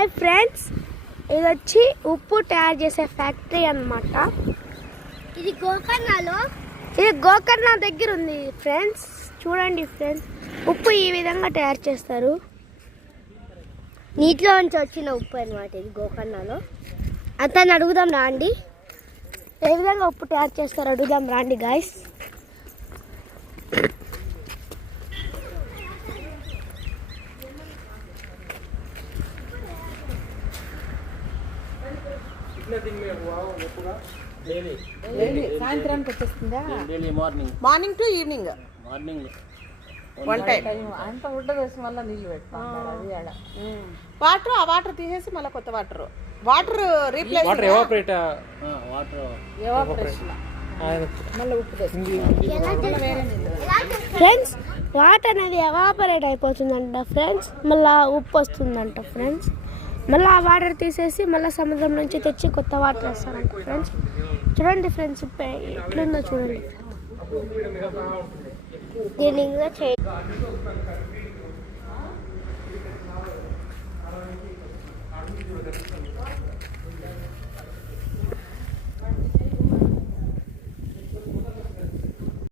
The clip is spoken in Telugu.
హాయ్ ఫ్రెండ్స్, ఇది వచ్చి ఉప్పు తయారు చేసే ఫ్యాక్టరీ అన్నమాట. ఇది గోకర్ణ దగ్గర ఉంది ఫ్రెండ్స్. చూడండి ఫ్రెండ్స్, ఉప్పు ఈ విధంగా తయారు చేస్తారు. నీటిలో నుంచి వచ్చిన ఉప్పు అనమాట ఇది గోకర్ణలో. అతన్ని అడుగుదాం రాండి, ఏ విధంగా ఉప్పు తయారు చేస్తారు అడుగుదాం రాండి గాయస్. సాయంత్రానికి వచ్చేస్తుందా? Morning to evening one time. అంత ఉడ్డ వేసి మళ్ళీ నీళ్ళు పెట్టుకుంటారు. వాటర్ ఆ వాటర్ తీసేసి మళ్ళీ కొత్త వాటర్ రీప్లేస్ మళ్ళీ ఉప్పు ఫ్రెండ్స్, వాటర్ అనేది ఎవాపరేట్ అయిపోతుందంట ఫ్రెండ్స్, మళ్ళీ ఉప్పు వస్తుందంట ఫ్రెండ్స్. మళ్ళీ ఆ వాటర్ తీసేసి మళ్ళీ సముద్రం నుంచి తెచ్చి కొత్త వాటర్ వేస్తారంట ఫ్రెండ్స్. చూడండి ఫ్రెండ్స్, ఎట్లుందో చూడండి. దీని ఇంకా